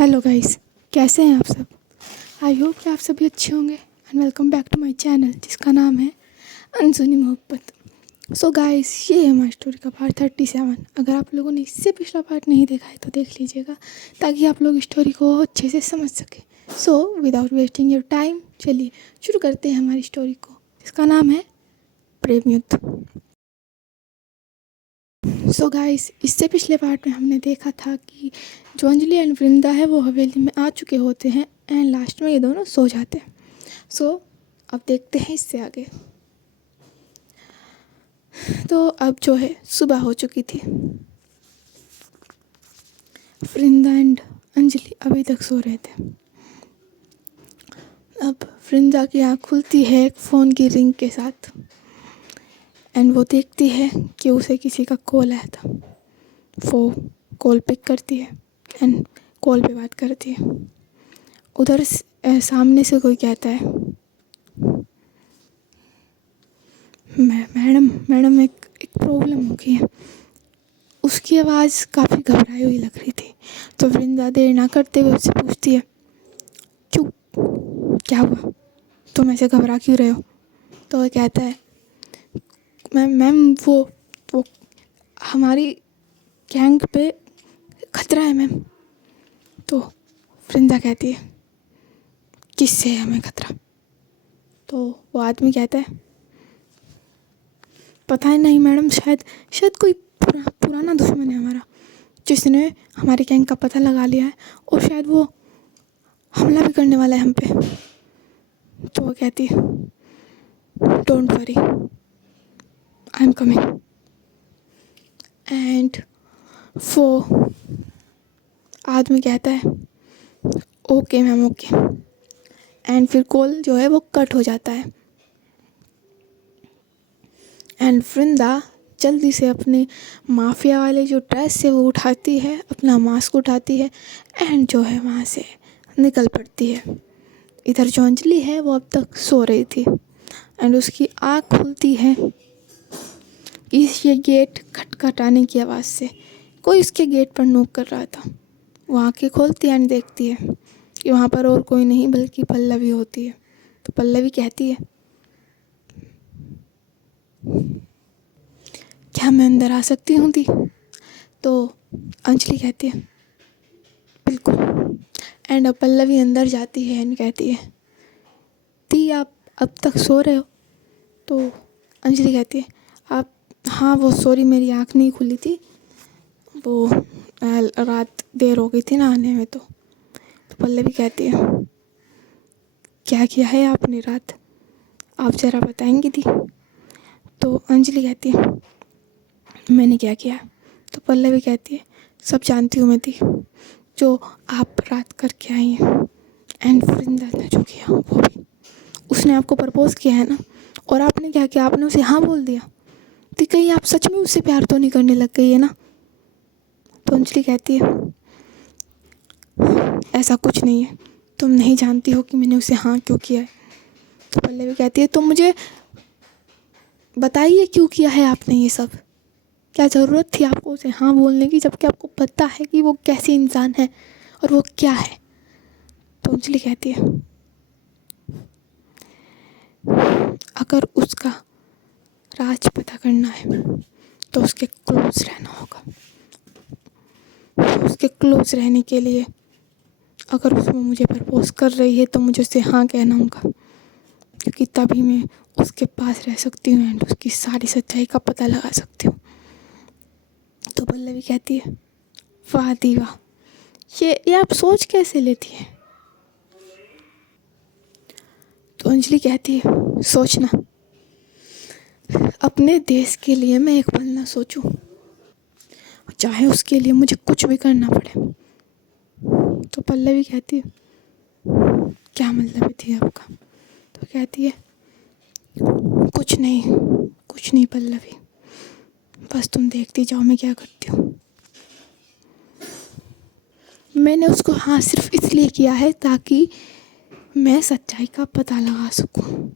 Hello guys, कैसे हैं आप सब। आई होप कि आप सभी अच्छे होंगे and welcome back to my channel जिसका नाम है अनसुनी मोहब्बत। सो गाइस, ये है हमारी स्टोरी का पार्ट 37। अगर आप लोगों ने इससे पिछला पार्ट नहीं देखा है तो देख लीजिएगा ताकि आप लोग स्टोरी को अच्छे से समझ सकें। So without wasting your time, चलिए शुरू करते हैं हमारी स्टोरी को जिसका नाम है प्रेम युद्ध। सो गाइस, इससे पिछले पार्ट में हमने देखा था कि जो अंजलि एंड वृंदा है वो हवेली में आ चुके होते हैं एंड लास्ट में ये दोनों सो जाते हैं। सो अब देखते हैं इससे आगे। तो अब जो है सुबह हो चुकी थी। वृंदा एंड अंजलि अभी तक सो रहे थे। अब वृंदा की आँख खुलती है एक फ़ोन की रिंग के साथ एंड वो देखती है कि उसे किसी का कॉल आया था। वो कॉल पिक करती है एंड कॉल पे बात करती है। उधर सामने से कोई कहता है, मैडम एक प्रॉब्लम हो गई है। उसकी आवाज़ काफ़ी घबराई हुई लग रही थी। तो वृंदा देर ना करते हुए उससे पूछती है, क्यों, क्या हुआ, तुम ऐसे घबरा क्यों रहे हो। तो वह कहता है, मैम वो हमारी गैंग पे खतरा है मैम। तो वृंदा कहती है, किससे है हमें खतरा। तो वो आदमी कहता है, पता है नहीं मैडम, शायद कोई पुराना दुश्मन है हमारा जिसने हमारे गैंग का पता लगा लिया है और शायद वो हमला भी करने वाला है हम पे। तो वो कहती है, don't worry, I am coming. And वो आदमी कहता है, ओके मैम, ओके। एंड फिर कॉल जो है वो कट हो जाता है एंड वृंदा जल्दी से अपने माफिया वाले जो ड्रेस है वो उठाती है, अपना मास्क उठाती है एंड जो है वहाँ से निकल पड़ती है। इधर जो अंजलि है वो अब तक सो रही थी एंड उसकी आँख खुलती है ये गेट खटखटाने की आवाज़ से। कोई उसके गेट पर नॉक कर रहा था। वो आँखें खोलती है एंड देखती है कि वहाँ पर और कोई नहीं बल्कि पल्लवी होती है। तो पल्लवी कहती है, क्या मैं अंदर आ सकती हूँ दी। तो अंजलि कहती है, बिल्कुल। एंड अब पल्लवी अंदर जाती है एंड कहती है, दी आप अब तक सो रहे हो। तो अंजलि कहती है, आप, हाँ वो सॉरी, मेरी आँख नहीं खुली थी, वो रात देर हो गई थी ना आने में। तो पल्लवी कहती है, क्या किया है आपने रात, आप ज़रा बताएंगी दी। तो अंजलि कहती है, मैंने क्या किया। तो पल्लवी कहती है, सब जानती हूँ मैं दी, जो आप रात करके आई हैं। एंड वृंदा ने जो किया वो भी, उसने आपको प्रपोज किया है ना, और आपने क्या किया, आपने उसे हाँ बोल दिया। तो कहीं आप सच में उससे प्यार तो नहीं करने लग गई है ना। तो अंजलि कहती है, ऐसा कुछ नहीं है, तुम नहीं जानती हो कि मैंने उसे हाँ क्यों किया है। तो पल्लवी कहती है, तो मुझे बताइए क्यों किया है आपने ये सब, क्या ज़रूरत थी आपको उसे हाँ बोलने की जबकि आपको पता है कि वो कैसी इंसान है और वो क्या है। तो अंजलि कहती है, अगर उसका राज पता करना है तो उसके क्लोज रहना होगा। उसके क्लोज रहने के लिए अगर उसमें मुझे प्रपोज कर रही है तो मुझे उसे हाँ कहना होगा, क्योंकि तभी मैं उसके पास रह सकती हूँ एंड उसकी सारी सच्चाई का पता लगा सकती हूँ। तो पल्लवी कहती है, वाह दी वाह, ये आप सोच कैसे लेती है। तो अंजलि कहती है, सोचना, अपने देश के लिए मैं एक पल ना सोचूं, चाहे उसके लिए मुझे कुछ भी करना पड़े। तो पल्लवी कहती है, क्या मतलब है थी आपका। तो कहती है, कुछ नहीं पल्लवी, बस तुम देखती जाओ मैं क्या करती हूँ। मैंने उसको हाँ सिर्फ इसलिए किया है ताकि मैं सच्चाई का पता लगा सकूं,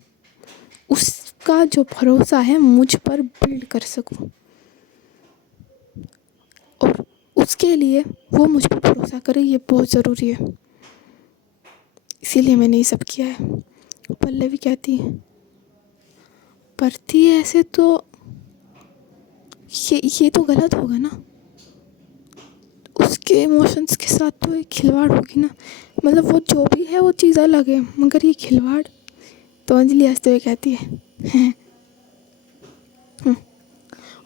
उसका जो भरोसा है मुझ पर बिल्ड कर सकूं और उसके लिए वो मुझ पर भरोसा करे, ये बहुत ज़रूरी है, इसीलिए मैंने ये सब किया है। पल्लवी कहती है, परती ऐसे तो ये तो गलत होगा ना, उसके इमोशंस के साथ तो एक खिलवाड़ होगी ना, मतलब वो जो भी है वो चीज़ अलग है, मगर ये खिलवाड़। तो अंजलि हंसते हुए कहती है, हैं?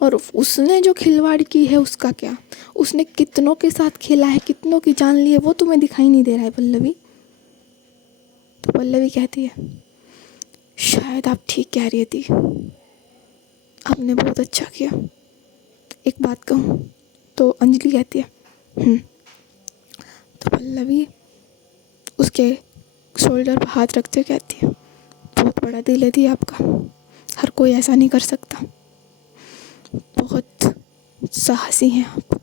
और उसने जो खिलवाड़ की है उसका क्या, उसने कितनों के साथ खेला है, कितनों की जान ली है, वो तुम्हें दिखाई नहीं दे रहा है पल्लवी। तो पल्लवी कहती है, शायद आप ठीक कह रही थी, आपने बहुत अच्छा किया। एक बात कहूँ? तो अंजलि कहती है, तो पल्लवी उसके शोल्डर पर हाथ रखते हुए कहती है, बहुत बड़ा दिल है दी आपका, हर कोई ऐसा नहीं कर सकता, बहुत साहसी हैं आप।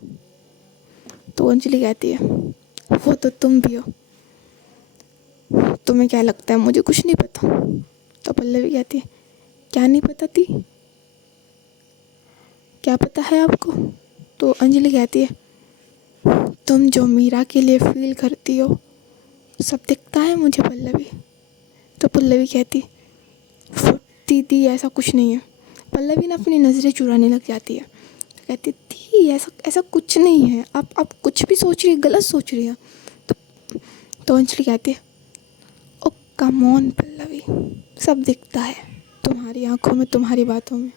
तो अंजलि कहती है, वो तो तुम भी हो, तुम्हें क्या लगता है मुझे कुछ नहीं पता? तो पल्लवी कहती है, क्या नहीं पता थी, क्या पता है आपको? तो अंजलि कहती है, तुम जो मीरा के लिए फील करती हो सब दिखता है मुझे पल्लवी। तो पल्लवी कहती, दीदी ऐसा कुछ नहीं है। पल्लवी ना अपनी नज़रें चुराने लग जाती है, तो कहती दी ऐसा कुछ नहीं है, आप कुछ भी सोच रही है, गलत सोच रही है। तो अंजलि कहती है, ओ कम ऑन पल्लवी, सब दिखता है तुम्हारी आंखों में, तुम्हारी बातों में,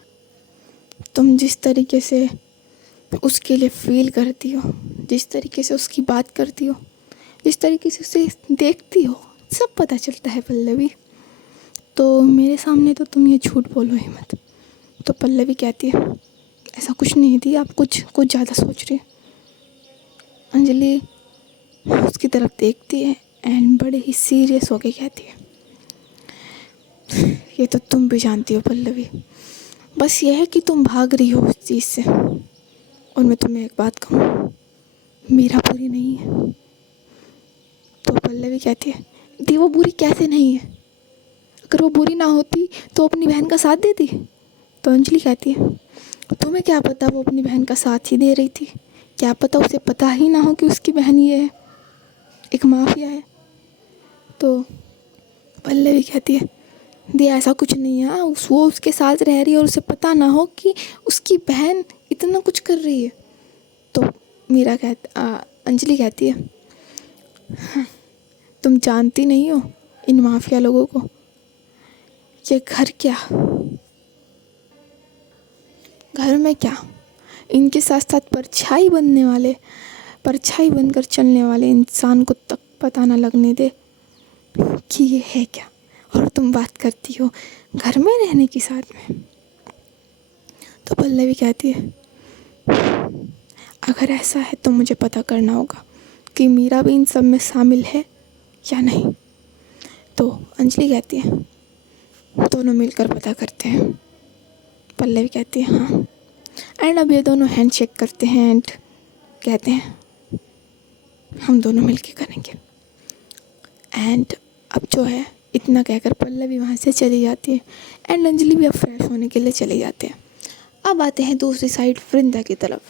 तुम जिस तरीके से उसके लिए फील करती हो, जिस तरीके से उसकी बात करती हो, जिस तरीके से उसे देखती हो, सब पता चलता है पल्लवी। तो मेरे सामने तो तुम ये झूठ बोलो ही मत। तो पल्लवी कहती है, ऐसा कुछ नहीं थी, आप कुछ ज़्यादा सोच रही है। अंजलि उसकी तरफ देखती है एंड बड़े ही सीरियस होके कहती है, ये तो तुम भी जानती हो पल्लवी, बस ये है कि तुम भाग रही हो उस चीज़ से। और मैं तुम्हें एक बात कहूँ, मीरा बुरी नहीं है। तो पल्लवी कहती है, दी वो बुरी कैसे नहीं है? अगर वो बुरी ना होती तो अपनी बहन का साथ देती। तो अंजलि कहती है, तुम्हें क्या पता वो अपनी बहन का साथ ही दे रही थी, क्या पता उसे पता ही ना हो कि उसकी बहन ये है, एक माफिया है। तो पल्लवी कहती है, दी ऐसा कुछ नहीं है, वो उसके साथ रह रही है और उसे पता ना हो कि उसकी बहन इतना कुछ कर रही है। तो अंजलि कहती है, हाँ, तुम जानती नहीं हो इन माफिया लोगों को, ये घर में क्या, इनके साथ साथ परछाई बनकर चलने वाले इंसान को तक पता ना लगने दे कि ये है क्या, और तुम बात करती हो घर में रहने की साथ में। तो पल्लवी कहती है, अगर ऐसा है तो मुझे पता करना होगा कि मीरा भी इन सब में शामिल है या नहीं। तो अंजलि कहती है, दोनों मिलकर पता करते हैं। पल्लवी कहती है, हाँ। एंड अब ये दोनों हैंड शेक करते हैं एंड कहते हैं, हम दोनों मिलके करेंगे। एंड अब जो है इतना कहकर पल्लवी वहाँ से चली जाती है एंड अंजलि भी अब फ्रेश होने के लिए चले जाते हैं। अब आते हैं दूसरी साइड वृंदा की तरफ।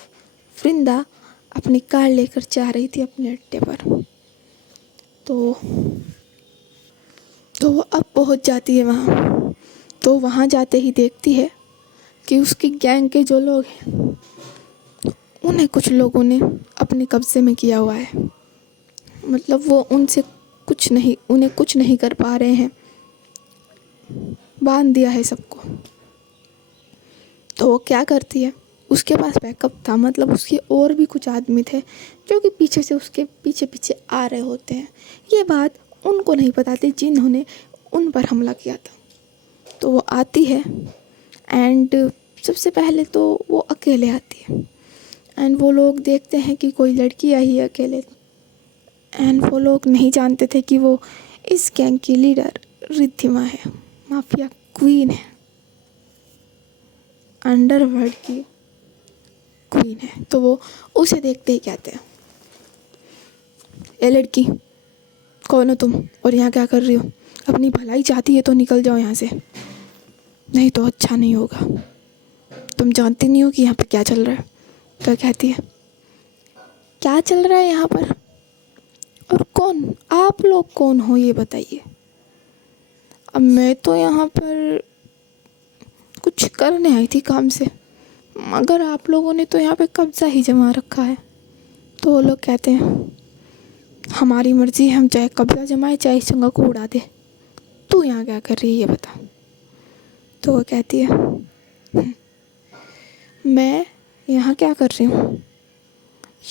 वृंदा अपनी कार लेकर जा रही थी अपने अड्डे पर। तो वो अब पहुँच जाती है वहाँ। तो वहाँ जाते ही देखती है कि उसकी गैंग के जो लोग हैं उन्हें कुछ लोगों ने अपने कब्जे में किया हुआ है, मतलब वो उन्हें कुछ नहीं कर पा रहे हैं, बांध दिया है सबको। तो वो क्या करती है, उसके पास बैकअप था, मतलब उसके और भी कुछ आदमी थे जो कि पीछे से उसके पीछे आ रहे होते हैं। ये बात उनको नहीं पता थी जिन्होंने उन पर हमला किया था। तो वो आती है एंड सबसे पहले तो वो अकेले आती है एंड वो लोग देखते हैं कि कोई लड़की आई है अकेले, एंड वो लोग नहीं जानते थे कि वो इस गैंग की लीडर रिद्धिमा है, माफिया क्वीन है, अंडरवर्ल्ड की क्वीन है। तो वो उसे देखते ही कहते हैं, ए लड़की, कौन हो तुम और यहाँ क्या कर रही हो? अपनी भलाई चाहती है तो निकल जाओ यहाँ से, नहीं तो अच्छा नहीं होगा। तुम जानती नहीं हो कि यहाँ पे क्या चल रहा है। तो कहती है, क्या चल रहा है यहाँ पर? और कौन आप लोग कौन हो ये बताइए। अब मैं तो यहाँ पर कुछ करने आई थी काम से, मगर आप लोगों ने तो यहाँ पे कब्ज़ा ही जमा रखा है। तो वो लोग कहते हैं हमारी मर्ज़ी है, हम चाहे कब्ज़ा जमाए चाहे इस जगह को उड़ा दे। तू यहाँ क्या कर रही है ये बता। तो वो कहती है मैं यहाँ क्या कर रही हूँ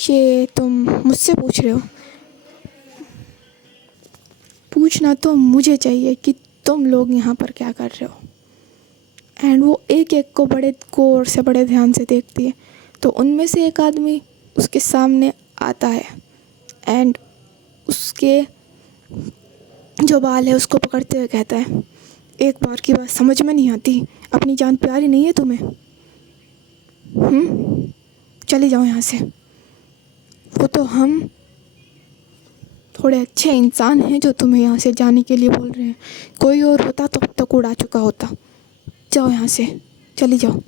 ये तुम मुझसे पूछ रहे हो? पूछना तो मुझे चाहिए कि तुम लोग यहाँ पर क्या कर रहे हो। एंड वो एक एक को बड़े गौर से बड़े ध्यान से देखती है। तो उनमें से एक आदमी उसके सामने आता है एंड उसके जो बाल है उसको पकड़ते हुए कहता है एक बार की बात समझ में नहीं आती, अपनी जान प्यारी नहीं है तुम्हें? चले जाओ यहाँ से। वो तो हम थोड़े अच्छे इंसान हैं जो तुम्हें यहाँ से जाने के लिए बोल रहे हैं, कोई और होता तो अब तक उड़ा चुका होता। जाओ यहाँ से, चली जाओ।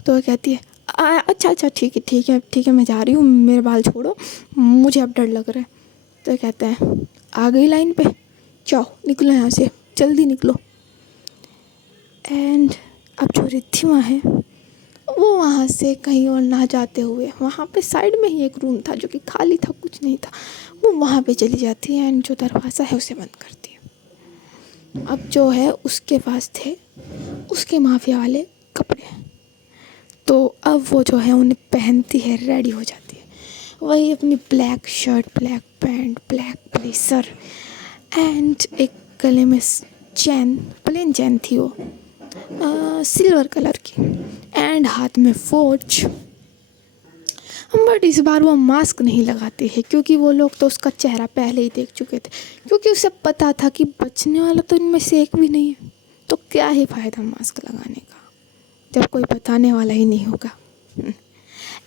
तो वो कहती है अच्छा ठीक है मैं जा रही हूँ, मेरे बाल छोड़ो, मुझे अब डर लग रहा है। तो कहता है आ गई लाइन पे, जाओ निकलो यहाँ से, जल्दी निकलो। एंड अब जो रिद्धिमा है वो वहाँ से कहीं और ना जाते हुए वहाँ पे साइड में ही एक रूम था जो कि खाली था, कुछ नहीं था, वो वहाँ पे चली जाती है एंड जो दरवाज़ा है उसे बंद करती है। अब जो है उसके पास थे उसके माफिया वाले कपड़े, तो अब वो जो है उन्हें पहनती है, रेडी हो जाती है। वही अपनी black shirt, black pant, black blazer and एक गले में चैन, प्लेन चैन थी वो सिल्वर कलर की, एंड हाथ में वॉच। बट इस बार वो मास्क नहीं लगाते हैं क्योंकि वो लोग तो उसका चेहरा पहले ही देख चुके थे, क्योंकि उसे पता था कि बचने वाला तो इनमें से एक भी नहीं है, तो क्या ही फ़ायदा मास्क लगाने का जब कोई बताने वाला ही नहीं होगा।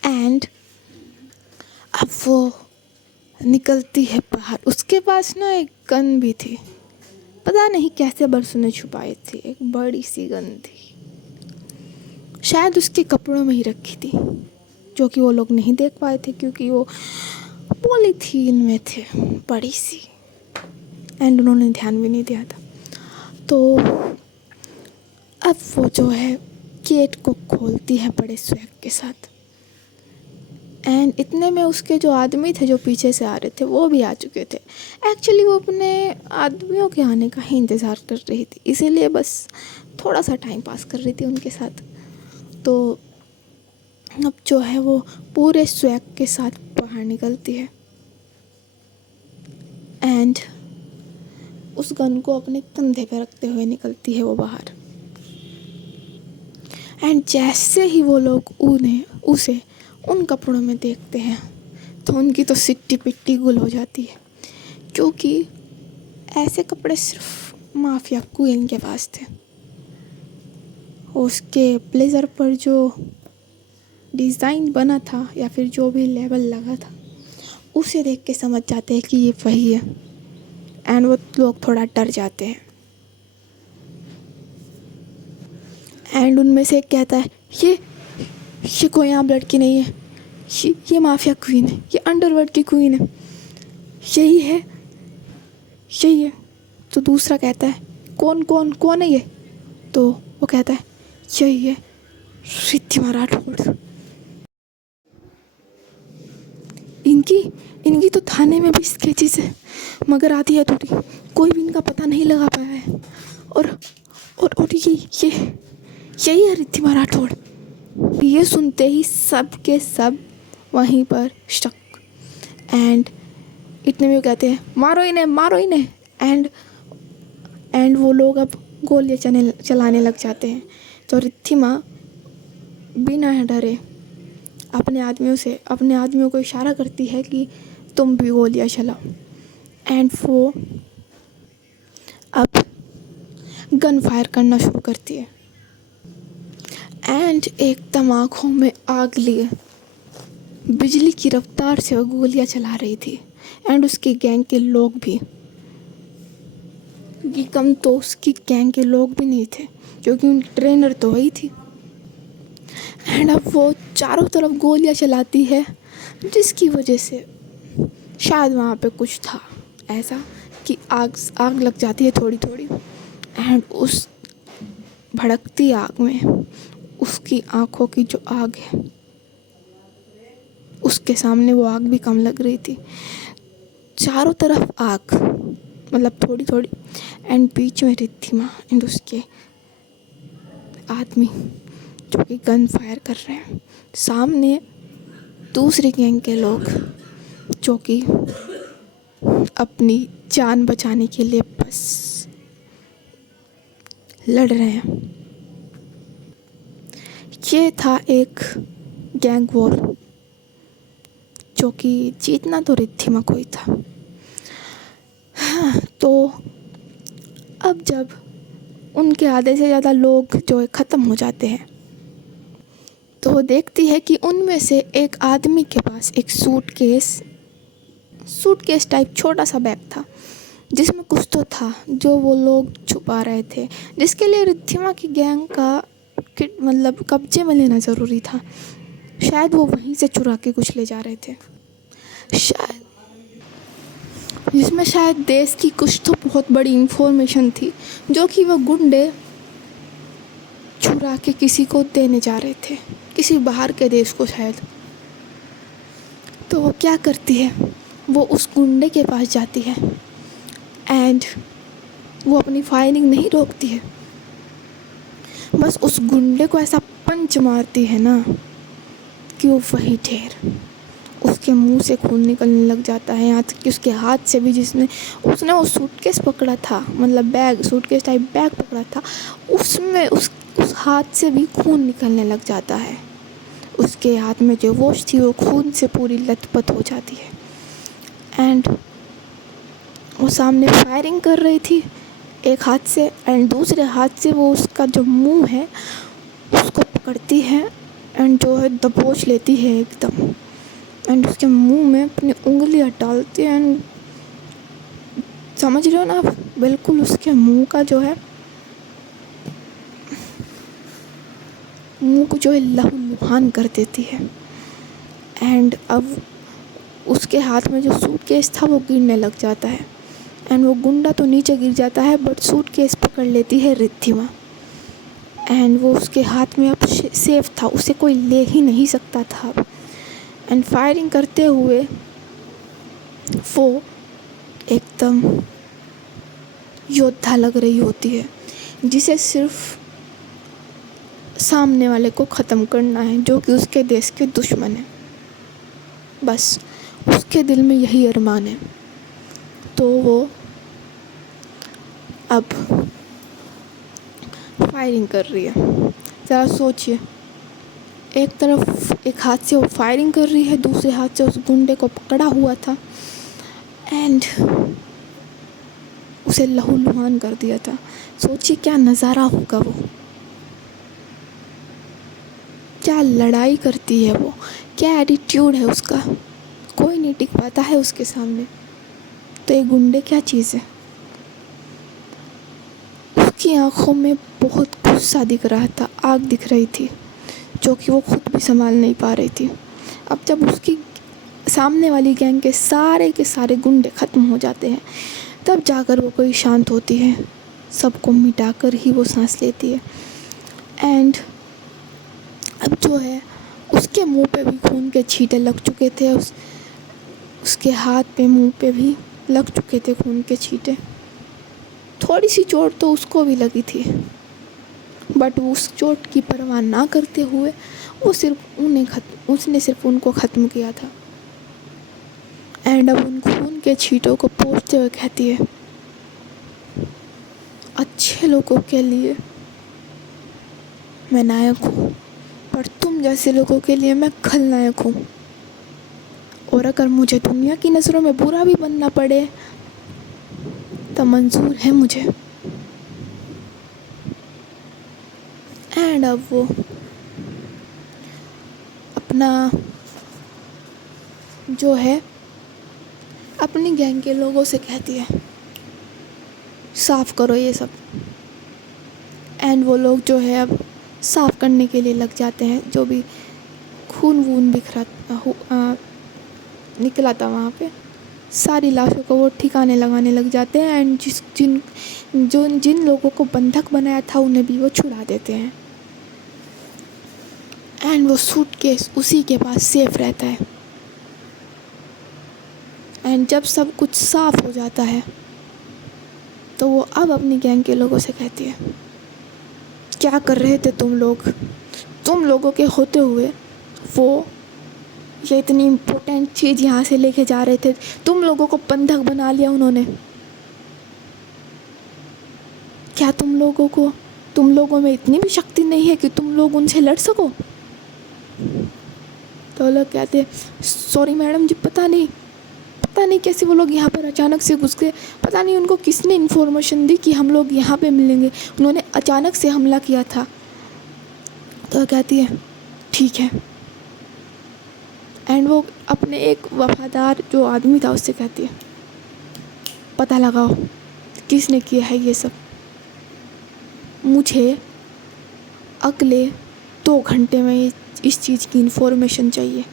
एंड अब वो निकलती है बाहर। उसके पास ना एक गन भी थी, पता नहीं कैसे बरसों ने छुपाई थी, एक बड़ी सी गन थी, शायद उसके कपड़ों में ही रखी थी जो कि वो लोग नहीं देख पाए थे क्योंकि वो पॉलीथीन में थे, बड़ी सी, एंड उन्होंने ध्यान भी नहीं दिया था। तो अब वो जो है गेट को खोलती है बड़े स्वैग के साथ, एंड इतने में उसके जो आदमी थे जो पीछे से आ रहे थे वो भी आ चुके थे। एक्चुअली वो अपने आदमियों के आने का ही इंतज़ार कर रही थी, इसीलिए बस थोड़ा सा टाइम पास कर रही थी उनके साथ। तो अब जो है वो पूरे स्वैग के साथ बाहर निकलती है एंड उस गन को अपने कंधे पे रखते हुए निकलती है वो बाहर। एंड जैसे ही वो लोग उसे उन कपड़ों में देखते हैं तो उनकी तो सिट्टी पिट्टी गुल हो जाती है, क्योंकि ऐसे कपड़े सिर्फ माफिया क्वीन के पास थे। उसके ब्लेज़र पर जो डिज़ाइन बना था या फिर जो भी लेबल लगा था उसे देख के समझ जाते हैं कि ये वही है, एंड वो लोग थोड़ा डर जाते हैं। एंड उनमें से एक कहता है ये कोई आम लड़की नहीं है, ये माफिया क्वीन है, ये अंडरवर्ल्ड की क्वीन है, यही है। तो दूसरा कहता है कौन है ये? तो वो कहता है यही है रिद्धिमा राठौड़। इनकी तो थाने में भी स्केचेस है, मगर आधी अधूरी, कोई भी इनका पता नहीं लगा पाया है। और यही है रिद्धिमा राठौड़। ये सुनते ही सब के सब वहीं पर शक, एंड इतने में वो कहते हैं मारो इन्हें। एंड वो लोग अब गोलियां चलाने लग जाते हैं। तो रिद्धिमा बिना डरे अपने आदमियों को इशारा करती है कि तुम भी गोलियां चलाओ, एंड वो अब गन फायर करना शुरू करती है। एंड एकदम आँखों में आग लिए बिजली की रफ्तार से वो गोलियां चला रही थी, एंड उसकी गैंग के लोग भी, क्योंकि कम तो उसकी गैंग के लोग भी नहीं थे क्योंकि उनकी ट्रेनर तो वही थी। एंड अब वो चारों तरफ गोलियां चलाती है जिसकी वजह से शायद वहाँ पे कुछ था ऐसा कि आग आग लग जाती है थोड़ी थोड़ी। एंड उस भड़कती आग में उसकी आँखों की जो आग है, उसके सामने वो आग भी कम लग रही थी। चारों तरफ आग, मतलब थोड़ी थोड़ी, एंड बीच में रिद्धिमा एंड उसके आदमी जो कि गन फायर कर रहे हैं। सामने दूसरी गैंग के लोग जो कि अपनी जान बचाने के लिए बस लड़ रहे हैं। ये था एक गैंग वॉर जो कि जीतना तो रिद्धिमा को ही था। हाँ, तो अब जब उनके आधे से ज़्यादा लोग जो है ख़त्म हो जाते हैं, तो वो देखती है कि उनमें से एक आदमी के पास एक सूटकेस टाइप छोटा सा बैग था जिसमें कुछ तो था जो वो लोग छुपा रहे थे, जिसके लिए रिद्धिमा की गैंग का मतलब कब्जे में लेना ज़रूरी था। शायद वो वहीं से चुरा के कुछ ले जा रहे थे, शायद जिसमें शायद देश की कुछ तो बहुत बड़ी इंफॉर्मेशन थी जो कि वो गुंडे चुरा के किसी को देने जा रहे थे, किसी बाहर के देश को शायद। तो वो क्या करती है, वो उस गुंडे के पास जाती है एंड वो अपनी फायरिंग नहीं रोकती है, बस उस गुंडे को ऐसा पंच मारती है ना कि वो वही ढेर, उसके मुंह से खून निकलने लग जाता है। यहाँ तक कि उसके हाथ से भी, उसने वो सूटकेस पकड़ा था, मतलब बैग, सूटकेस टाइप बैग पकड़ा था, उसमें उस हाथ से भी खून निकलने लग जाता है। उसके हाथ में जो वॉच थी वो खून से पूरी लथपथ हो जाती है। एंड वो सामने फायरिंग कर रही थी एक हाथ से, एंड दूसरे हाथ से वो उसका जो मुंह है उसको पकड़ती है एंड जो है दबोच लेती है एकदम, एंड उसके मुंह में अपनी उंगलियां डालती है। एंड समझ रहे हो ना आप, बिल्कुल उसके मुंह का जो है, मुंह को जो है लहूलुहान कर देती है। एंड अब उसके हाथ में जो सूटकेस था वो गिरने लग जाता है एंड वो गुंडा तो नीचे गिर जाता है, बट सूटकेस पकड़ लेती है रिद्धिमा। एंड वो उसके हाथ में अब सेफ था, उसे कोई ले ही नहीं सकता था। एंड फायरिंग करते हुए वो एकदम योद्धा लग रही होती है, जिसे सिर्फ सामने वाले को ख़त्म करना है जो कि उसके देश के दुश्मन है। बस उसके दिल में यही अरमान है। तो वो अब फायरिंग कर रही है। ज़रा सोचिए, एक तरफ एक हाथ से वो फायरिंग कर रही है, दूसरे हाथ से उस गुंडे को पकड़ा हुआ था एंड उसे लहूलुहान कर दिया था। सोचिए क्या नज़ारा होगा वो, क्या लड़ाई करती है वो, क्या एटीट्यूड है उसका, कोई नहीं टिक पाता है उसके सामने। तो ये गुंडे क्या चीज़ है। उसकी आंखों में बहुत गुस्सा दिख रहा था, आग दिख रही थी जो कि वो खुद भी संभाल नहीं पा रही थी। अब जब उसकी सामने वाली गैंग के सारे गुंडे ख़त्म हो जाते हैं, तब जाकर वो कोई शांत होती है, सबको मिटाकर ही वो सांस लेती है। एंड अब जो है उसके मुंह पे भी खून के छींटे लग चुके थे, उसके हाथ पे, मुंह पे भी लग चुके थे खून के छींटे। थोड़ी सी चोट तो उसको भी लगी थी, बट उस चोट की परवाह ना करते हुए उसने सिर्फ उनको ख़त्म किया था। एंड अब उन खून के छींटों को पोंछते हुए कहती है, अच्छे लोगों के लिए मैं नायक हूँ, पर तुम जैसे लोगों के लिए मैं खलनायक हूँ, और अगर मुझे दुनिया की नज़रों में बुरा भी बनना पड़े तो मंजूर है मुझे। एंड अब वो अपना जो है अपनी गैंग के लोगों से कहती है, साफ़ करो ये सब। एंड वो लोग जो है अब साफ़ करने के लिए लग जाते हैं, जो भी खून वून बिखरा निकला था वहाँ पे, सारी लाशों को वो ठिकाने लगाने लग जाते हैं एंड जिन लोगों को बंधक बनाया था उन्हें भी वो छुड़ा देते हैं एंड वो सूटकेस उसी के पास सेफ रहता है। एंड जब सब कुछ साफ हो जाता है तो वो अब अपनी गैंग के लोगों से कहती है, क्या कर रहे थे तुम लोग? तुम लोगों के होते हुए वो ये इतनी इम्पोर्टेंट चीज़ यहाँ से लेके जा रहे थे, तुम लोगों को बंधक बना लिया उन्होंने। क्या तुम लोगों में इतनी भी शक्ति नहीं है कि तुम लोग उनसे लड़ सको? तो लोग कहते, सॉरी मैडम जी, पता नहीं कैसे वो लोग यहाँ पर अचानक से घुस गए, पता नहीं उनको किसने इन्फॉर्मेशन दी कि हम लोग यहाँ पे मिलेंगे, उन्होंने अचानक से हमला किया था। तो कहती है ठीक है। एंड वो अपने एक वफादार जो आदमी था उससे कहती है, पता लगाओ किसने किया है ये सब, मुझे अगले 2 घंटे में इस चीज़ की इन्फॉर्मेशन चाहिए,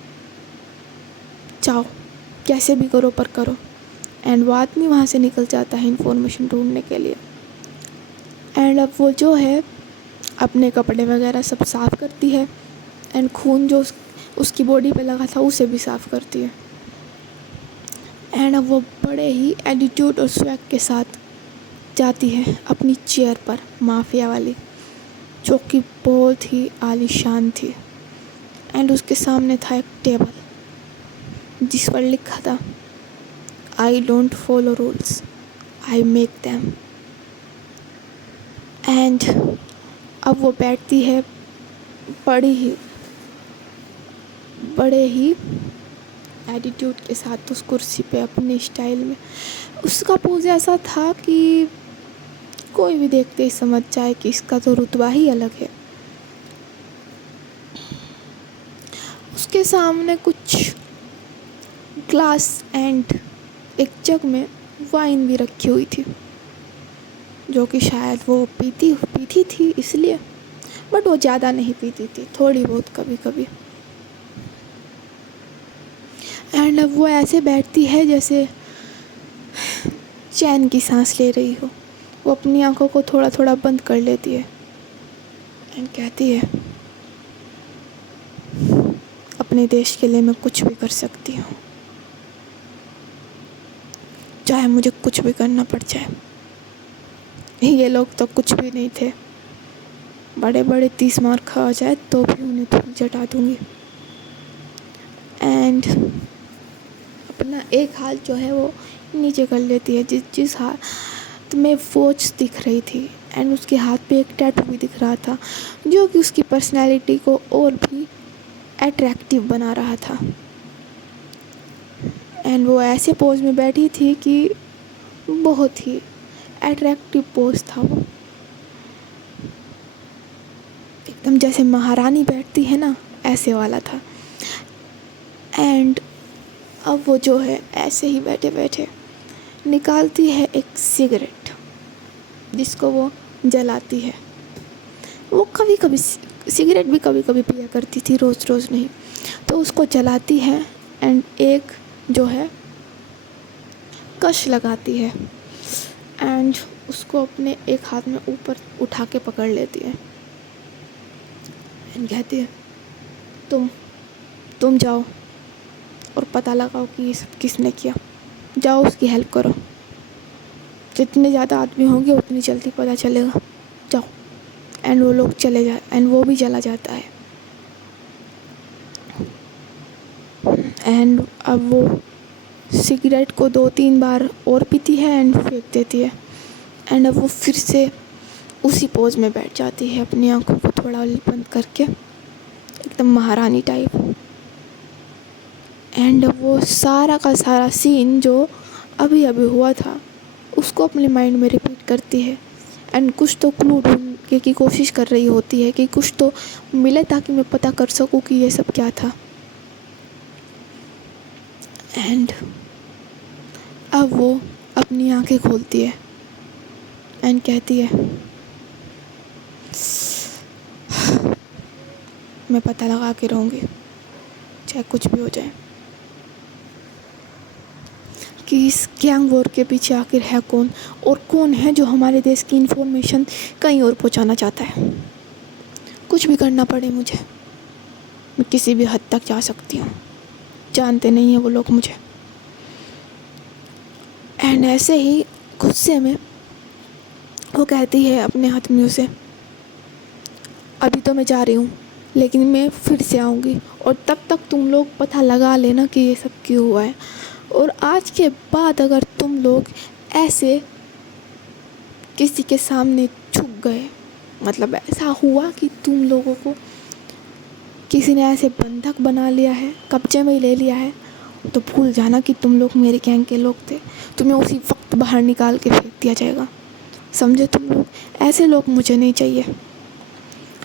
जाओ कैसे भी करो पर करो। एंड वो आदमी वहाँ से निकल जाता है इन्फॉर्मेशन ढूंढने के लिए। एंड अब वो जो है अपने कपड़े वगैरह सब साफ़ करती है एंड खून जो उसकी बॉडी पे लगा था उसे भी साफ़ करती है। एंड अब वो बड़े ही एटीट्यूड और स्वैग के साथ जाती है अपनी चेयर पर, माफिया वाली, जो कि बहुत ही आलीशान थी। एंड उसके सामने था एक टेबल जिस पर लिखा था, I don't follow rules, I make them. And अब वो बैठती है बड़े ही एटीट्यूड के साथ उस कुर्सी पे अपने स्टाइल में। उसका पोज ऐसा था कि कोई भी देखते ही समझ जाए कि इसका तो रुतबा ही अलग है। उसके सामने कुछ ग्लास एंड एक जग में वाइन भी रखी हुई थी, जो कि शायद वो पीती थी इसलिए, बट वो ज़्यादा नहीं पीती थी, थोड़ी बहुत कभी कभी। एंड अब वो ऐसे बैठती है जैसे चैन की सांस ले रही हो। वो अपनी आंखों को थोड़ा थोड़ा बंद कर लेती है एंड कहती है, अपने देश के लिए मैं कुछ भी कर सकती हूँ, चाहे मुझे कुछ भी करना पड़ जाए। ये लोग तो कुछ भी नहीं थे, बड़े बड़े 30 मार खा जाए तो भी उन्हें धूल चटा दूँगी। एंड अपना एक हाथ जो है वो नीचे कर लेती है, जिस हाथ में वॉच दिख रही थी एंड उसके हाथ पे एक टैटू भी दिख रहा था, जो कि उसकी पर्सनैलिटी को और भी अट्रैक्टिव बना रहा था। एंड वो ऐसे पोज में बैठी थी कि बहुत ही अट्रैक्टिव पोज था वो, एकदम जैसे महारानी बैठती है ना, ऐसे वाला था। एंड अब वो जो है ऐसे ही बैठे बैठे निकालती है एक सिगरेट, जिसको वो जलाती है। वो कभी कभी सिगरेट भी कभी कभी पिया करती थी, रोज़ रोज़ नहीं। तो उसको जलाती है एंड एक जो है कश लगाती है एंड उसको अपने एक हाथ में ऊपर उठा के पकड़ लेती है एंड कहती है, तुम जाओ और पता लगाओ कि ये सब किसने किया, जाओ उसकी हेल्प करो, जितने ज़्यादा आदमी होंगे उतनी जल्दी पता चलेगा, जाओ। एंड वो लोग चले जाए एंड वो भी चला जाता है। एंड अब वो सिगरेट को 2-3 बार और पीती है एंड फेंक देती है। एंड अब वो फिर से उसी पोज में बैठ जाती है, अपनी आंखों को थोड़ा बंद करके, एकदम महारानी टाइप। एंड वो सारा का सारा सीन जो अभी अभी हुआ था उसको अपने माइंड में रिपीट करती है एंड कुछ तो क्लू ढूंढने की कोशिश कर रही होती है कि कुछ तो मिले ताकि मैं पता कर सकूं कि ये सब क्या था। एंड अब वो अपनी आंखें खोलती है एंड कहती है, मैं पता लगा के रहूँगी, चाहे कुछ भी हो जाए। कि इस गैंग वॉर के पीछे आखिर है कौन, और कौन है जो हमारे देश की इन्फॉर्मेशन कहीं और पहुंचाना चाहता है। कुछ भी करना पड़े मुझे, मैं किसी भी हद तक जा सकती हूँ। जानते नहीं हैं वो लोग मुझे। एंड ऐसे ही गुस्से में वो कहती है अपने आदमियों से, अभी तो मैं जा रही हूँ लेकिन मैं फिर से आऊँगी, और तब तक तुम लोग पता लगा लेना कि ये सब क्यों हुआ है। और आज के बाद अगर तुम लोग ऐसे किसी के सामने झुक गए, मतलब ऐसा हुआ कि तुम लोगों को किसी ने ऐसे बंधक बना लिया है, कब्जे में ले लिया है, तो भूल जाना कि तुम लोग मेरे गैंग के लोग थे। तुम्हें उसी वक्त बाहर निकाल के फेंक दिया जाएगा, समझे तुम लोग। ऐसे लोग मुझे नहीं चाहिए।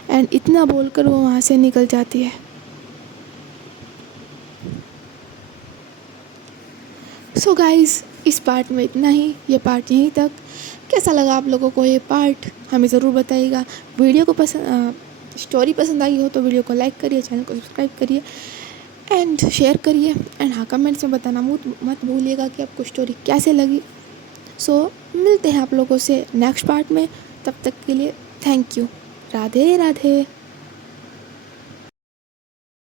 एंड इतना बोलकर वो वहाँ से निकल जाती है। सो गाइस, इस पार्ट में इतना ही, ये पार्ट यहीं तक। कैसा लगा आप लोगों को ये पार्ट, हमें ज़रूर बताइएगा। वीडियो को स्टोरी पसंद आई हो तो वीडियो को लाइक करिए, चैनल को सब्सक्राइब करिए एंड शेयर करिए। एंड हाँ, कमेंट्स में बताना मत भूलिएगा कि आपको स्टोरी कैसे लगी। सो मिलते हैं आप लोगों से नेक्स्ट पार्ट में, तब तक के लिए थैंक यू। राधे राधे।